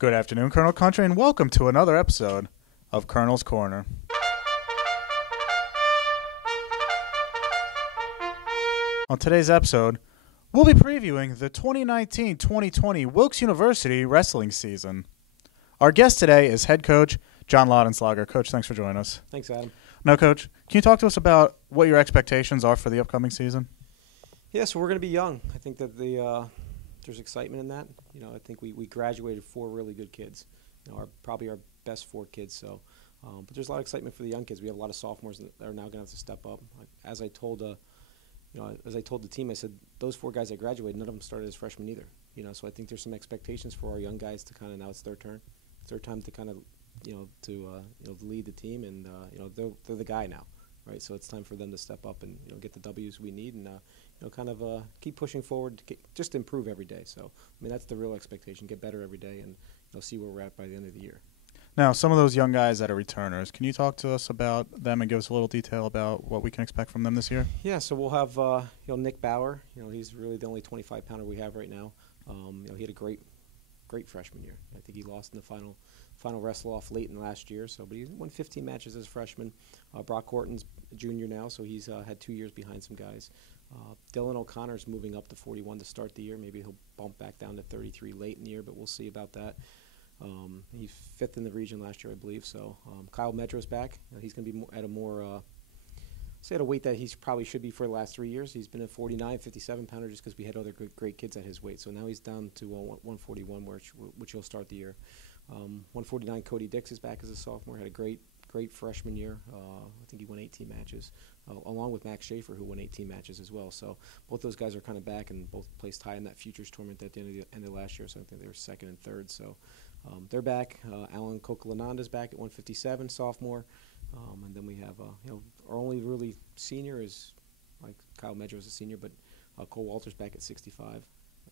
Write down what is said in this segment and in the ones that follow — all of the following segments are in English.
Good afternoon, Colonel Country, and welcome to another episode of Colonel's Corner. On today's episode, we'll be previewing the 2019-2020 Wilkes University wrestling season. Our guest today is head coach Jon Laudenslager. Coach, thanks for joining us. Thanks, Adam. Now, Coach, can you talk to us about what your expectations are for the upcoming season? Yeah, so we're going to be young. I think that there's excitement in that. You know, I think we graduated 4 really good kids. You know, probably our best 4 kids. So, but there's a lot of excitement for the young kids. We have a lot of sophomores that are now going to have to step up. As I told the team, I said those 4 guys that graduated, none of them started as freshmen either. You know, so I think there's some expectations for our young guys to kind of, now it's their turn. It's their time to kind of, lead the team, and they're the guy now, right? So it's time for them to step up and get the W's we need, and keep pushing forward, just improve every day. So I mean, that's the real expectation: get better every day, and see where we're at by the end of the year. Now, some of those young guys that are returners, can you talk to us about them and give us a little detail about what we can expect from them this year? Yeah, so we'll have Nick Bauer. He's really the only 25-pounder we have right now. He had a great freshman year. I think he lost in the final wrestle-off late in last year. But he won 15 matches as a freshman. Brock Horton's a junior now, so he's had 2 years behind some guys. Dylan O'Connor's moving up to 41 to start the year. Maybe he'll bump back down to 33 late in the year, but we'll see about that. He's 5th in the region last year, I believe. So Kyle Medra's back. He's going to be at a weight that he probably should be for the last 3 years. He's been a 49, 57-pounder just because we had other great kids at his weight. So now he's down to 141, which he'll start the year. 149, Cody Dix is back as a sophomore. Had a great freshman year. I think he won 18 matches, along with Max Schaefer, who won 18 matches as well. So both those guys are kind of back and both placed high in that futures tournament at the end of last year. So I think they were 2nd and 3rd. So they're back. Alan Kokalananda's back at 157, sophomore. And then we have, our only really senior is, like Kyle Medra is a senior, but Cole Walters back at 65,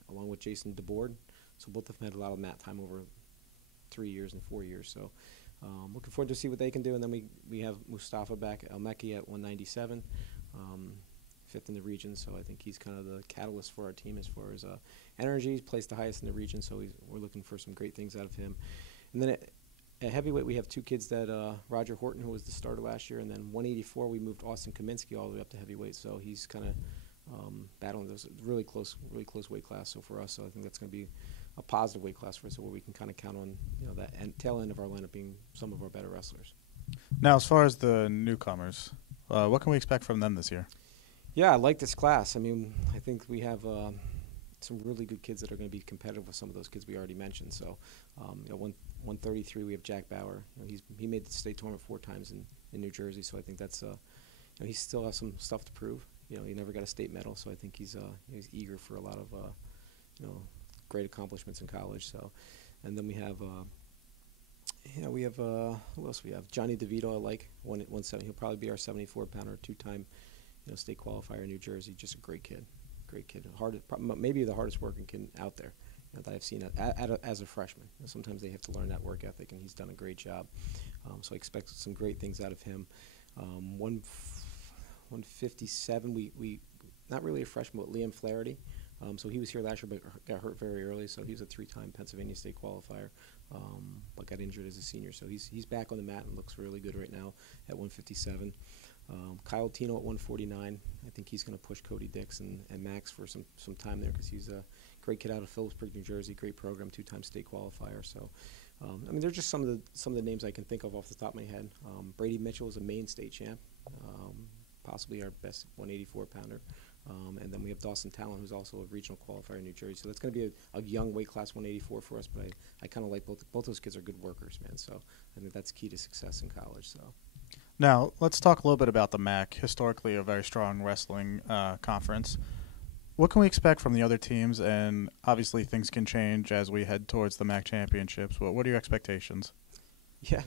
along with Jason DeBoard. So both of them had a lot of mat time over 3 years and 4 years. So looking forward to see what they can do. And then we have Mustafa back at Almeki at 197, 5th in the region. So I think he's kind of the catalyst for our team as far as energy. He's placed the highest in the region, so we're looking for some great things out of him. And then at heavyweight, we have 2 kids that Roger Horton, who was the starter last year, and then 184, we moved Austin Kaminsky all the way up to heavyweight. So he's kind of battling those really close weight class. So for us, so I think that's going to be a positive weight class for us, so where we can kind of count on that tail end of our lineup being some of our better wrestlers. Now, as far as the newcomers, what can we expect from them this year? Yeah, I like this class. I mean, I think we have some really good kids that are going to be competitive with some of those kids we already mentioned. So, 133, we have Jack Bauer. He made the state tournament 4 times in New Jersey. So I think that's he still has some stuff to prove. He never got a state medal, so I think he's eager for a lot of great accomplishments in college. So, and then we have who else we have? Johnny DeVito. I like 170. He'll probably be our 74-pounder, 2-time state qualifier in New Jersey. Just a great kid. Maybe the hardest working kid out there that I've seen as a freshman. Sometimes they have to learn that work ethic, and he's done a great job. So I expect some great things out of him. 157, we not really a freshman, but Liam Flaherty. So he was here last year, but got hurt very early. So he was a 3-time Pennsylvania State qualifier, but got injured as a senior. So he's back on the mat and looks really good right now at 157. Kyle Tino at 149. I think he's going to push Cody Dix and Max for some time there, because he's a great kid out of Phillipsburg, New Jersey. Great program, 2-time state qualifier. So, I mean, they're just some of the names I can think of off the top of my head. Brady Mitchell is a Maine state champ, possibly our best 184-pounder. And then we have Dawson Talon, who's also a regional qualifier in New Jersey. So that's going to be a young weight class 184 for us. But I kind of like both those kids are good workers, man. So I think that's key to success in college. So. Now, let's talk a little bit about the MAC, historically a very strong wrestling conference. What can we expect from the other teams? And obviously things can change as we head towards the MAC championships. What are your expectations? Yeah,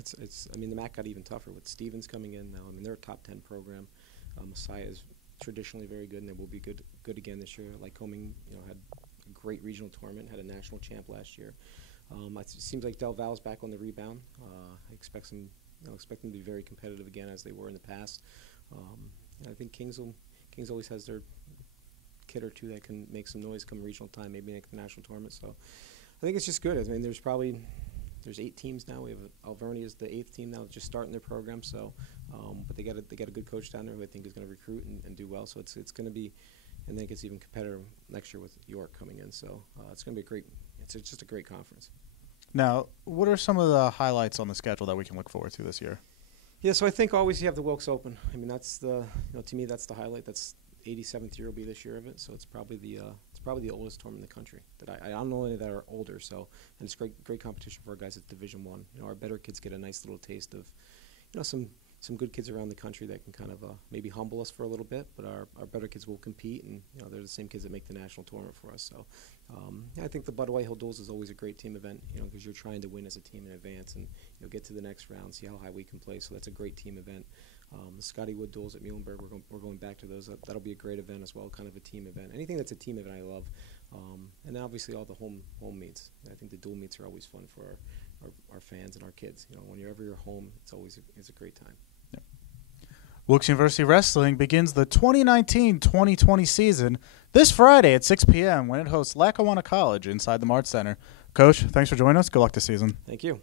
I mean, the MAC got even tougher with Stevens coming in now. I mean, they're a top 10 program. Messiah is traditionally very good, and they will be good again this year. Lycoming, had a great regional tournament, had a national champ last year. It seems like Del Val's back on the rebound. I expect them to be very competitive again as they were in the past. I think Kings always has their kid or two that can make some noise come regional time, maybe make the national tournament. So think it's just good. I mean, there's 8 teams now. We have Alvernia is the 8th team now, just starting their program. So, but they got a good coach down there who I think is going to recruit and do well. So it's going to be, and then it gets even competitive next year with York coming in. So it's going to be a great. It's just a great conference. Now, what are some of the highlights on the schedule that we can look forward to this year? Yeah, so I think always you have the Wilkes Open. I mean, that's to me that's the highlight. That's 87th year will be this year of it, so it's probably the oldest tournament in the country. That I don't know any that are older. So, and it's great competition for our guys at Division I. You know, our better kids get a nice little taste of, some good kids around the country that can kind of maybe humble us for a little bit, but our better kids will compete, and they're the same kids that make the national tournament for us. So I think the Bud White Hill Duels is always a great team event, because you're trying to win as a team in advance and get to the next round, see how high we can play. So that's a great team event. The Scotty Wood Duels at Muhlenberg, we're going back to those. That'll be a great event as well, kind of a team event. Anything that's a team event I love. And obviously all the home meets. I think the dual meets are always fun for our fans and our kids. Whenever you're home, it's a great time. Yep. Wilkes University Wrestling begins the 2019-2020 season this Friday at 6 p.m. when it hosts Lackawanna College inside the Mart Center. Coach, thanks for joining us. Good luck this season. Thank you.